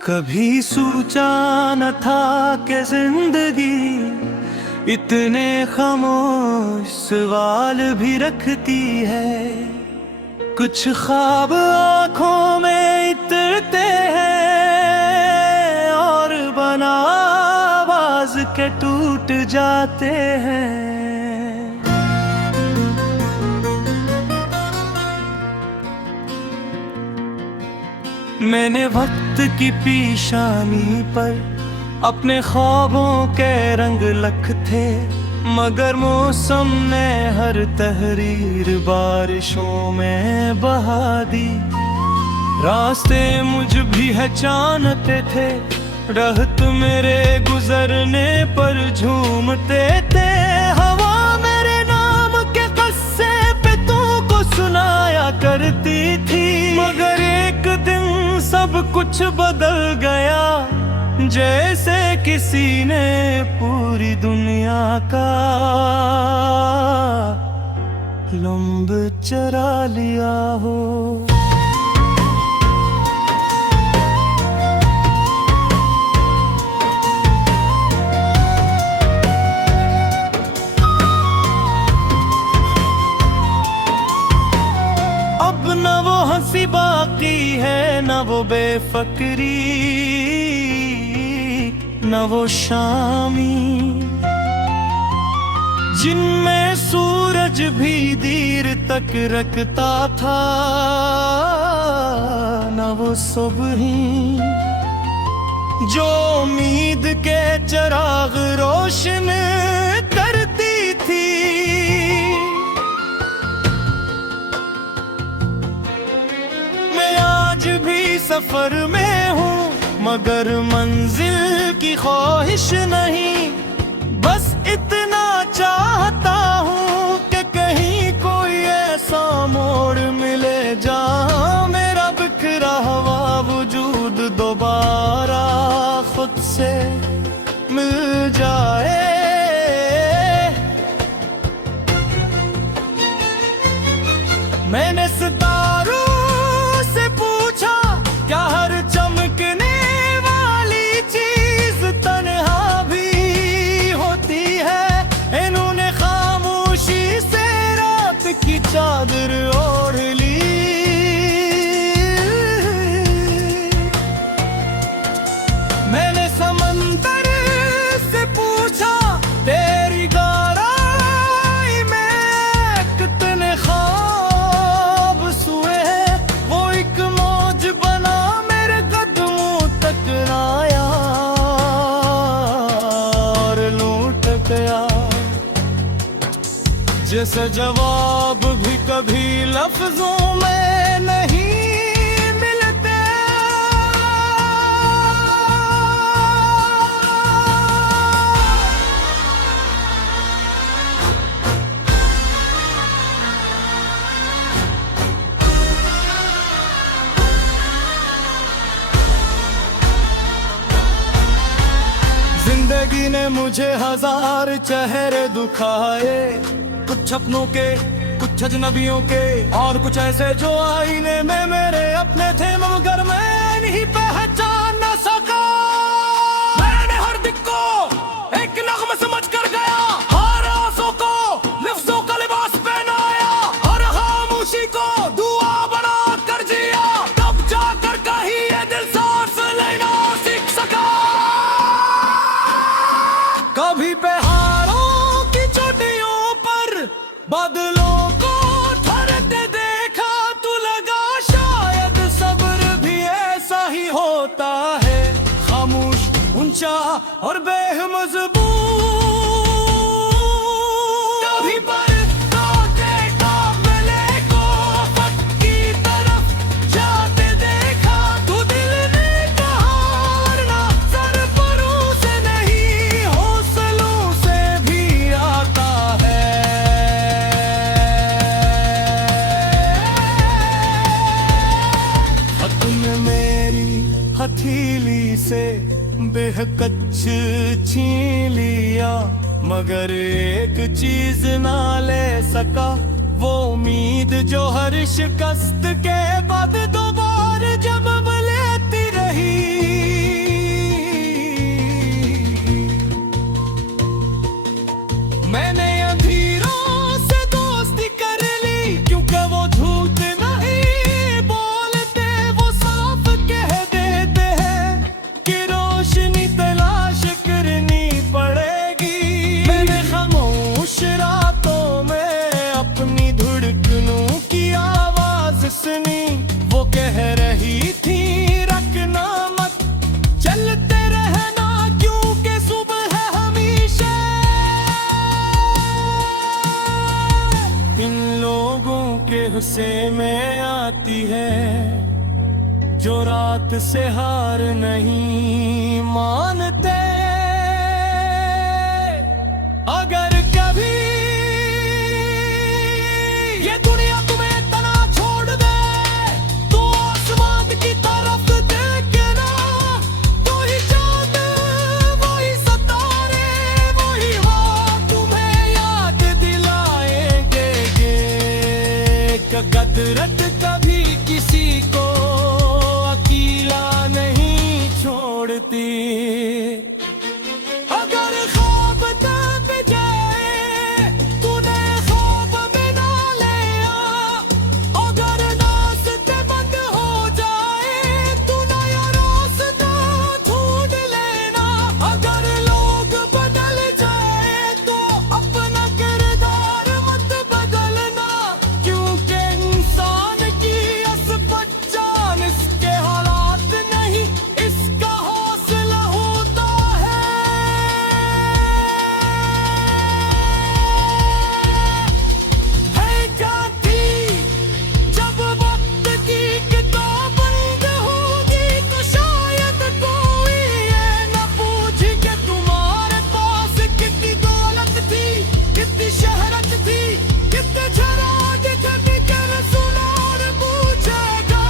कभी सोचा न था कि जिंदगी इतने खामोश सवाल भी रखती है। कुछ ख्वाब आँखों में इतरते हैं और बना आवाज के टूट जाते हैं। मैंने वक्त की पेशानी पर अपने ख्वाबों के रंग लख थे, मगर मौसम ने हर तहरीर बारिशों में बहा दी। रास्ते मुझ भी पहचानते थे, रहत मेरे गुजरने पर झूमते थे। हवा मेरे नाम के किस्से पे तुमको सुनाया करती थी, मगर एक दिन सब कुछ बदल गया, जैसे किसी ने पूरी दुनिया का लंब चरा लिया हो। अब न वो हंसी बाकी है, न वो बेफिक्री, न वो शामी जिनमें सूरज भी देर तक रखता था, न वो सुबही जो उम्मीद के चिराग रोशन करती थी। मैं आज भी सफर में हूँ, मगर मंजिल की ख्वाहिश नहीं। बस इतना चाहता हूँ कि कहीं कोई ऐसा मोड़ मिले जहाँ मेरा बिखरा हुआ वजूद दोबारा खुद से मिल जाए। मैंने सितारों से पूछा, क्या हर चमकने की चादर ओढ़ ली। मैंने समंदर से पूछा, तेरी गहराई में कितने ख्वाब सोए हैं। वो एक मौज बना मेरे कदमों तक आया और लूट गया। जैसे जवाब भी कभी लफ्जों में नहीं मिलते। जिंदगी ने मुझे हजार चेहरे दिखाए, कुछ सपनों के, कुछ अजनबियों के, और कुछ ऐसे जो आईने में मेरे अपने थे, मगर मैं नहीं पहचान न सका। मैंने हर दिक को एक नग़्मा समझ कर गया, हर आंसू को लफ्जों का लिबास पहनाया, हर खामोशी को दुआ बना कर जिया। तब जाकर कहीं ये दिल सांस लेना सीख सका। कभी पहाड़ों की चोटियों पर बादलों को ठहरते देखा, तो लगा शायद सब्र भी ऐसा ही होता है, खामोश, ऊंचा और बेमजबूत। कभी पर तो देखा मिले को फत की तरफ जाते देखा, तो दिल ने कहा वरना सर परों से नहीं, हौसलों से भी आता है। हथेली से बेहकच छीन लिया, मगर एक चीज ना ले सका, वो उम्मीद जो हर शिकस्त के बाद दोबारा जब लेती रही। से में आती है, जो रात से हार नहीं मानते। अगर कभी ये दुनिया तुम्हें तना छोड़ दे, तो आसमान की तरफ देखना, तो ही चांद वही सितारे वही वो तुम्हें याद दिलाएंगे। कदरत कभी किसी को अकेला नहीं छोड़ती। अगर ख्वाब दब जाए तूने ख्वाब में ना ले आ, अगर रास्ते बंद हो जाए तू नया रास्ता ढूंढ लेना। अगर लोग बदल जाए तो अपना किरदार मत बदलना, क्योंकि इंसान की अस पहचान इसके हालात नहीं, इसका हौसला होता है। जाती जब वक्त की किताब बंद होगी, तो शायद कोई ये न पूछे कि तुम्हारे पास कितनी दौलत थी, कितनी शहरत थी, कितने जरा दिखने कर सुनार पूछेगा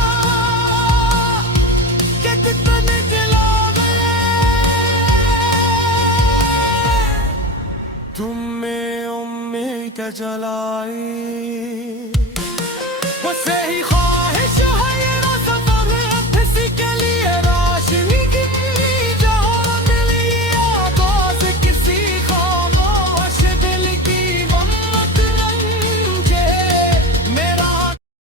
कि कितने दिलावे तुम में उम्मीद जलाई। उसे ही